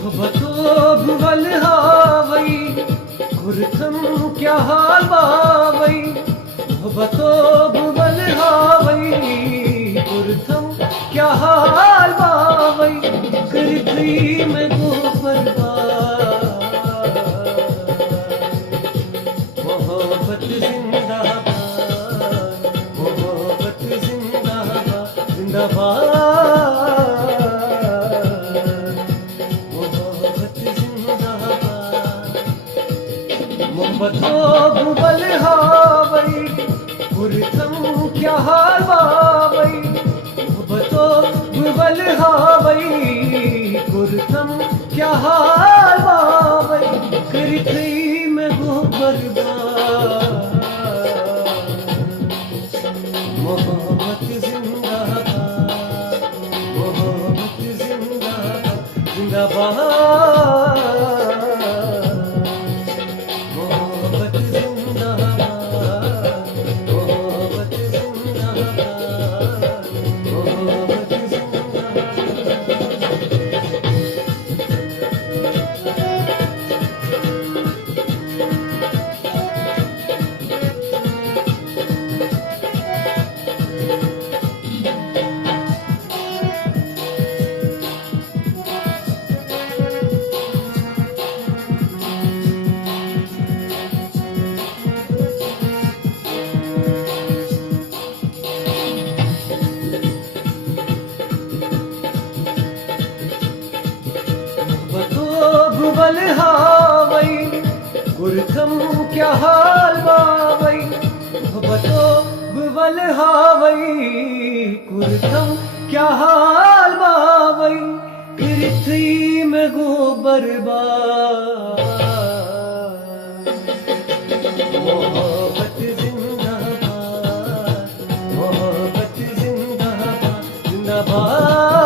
मोहब्बतों भुवल हावई गुरथम क्या हाल बावई। मोहब्बतों भुवल हावई गुरथम क्या हाल बावई। कर थी मैं गोबर मोहब्बत जिंदाबाद मोहब्बत जिंदाबाद जिंदाबाद मोहब्बत जिंदाबाद। मोहब्बतों भुवल हावई गुरथम क्या हाल बावई। मोहब्बतों भुवल हावई गुरथम क्या हाल बावई। कर थी मैं गोबर मोहब्बत जिंदाबाद मोहब्बत जिंदाबाद जिंदाबाद मोहब्बत जिंदाबाद मोहब्बत जिंदाबाद मोहब्बत भुवल हावई गुरथम क्या हाल बावई। मोहब्बतों भुवल हावई गुरथम क्या हाल बावई। कर थी मैं गोबर मोहब्बत जिंदाबाद मोहब्बत जिंदाबाद जिंदाबाद।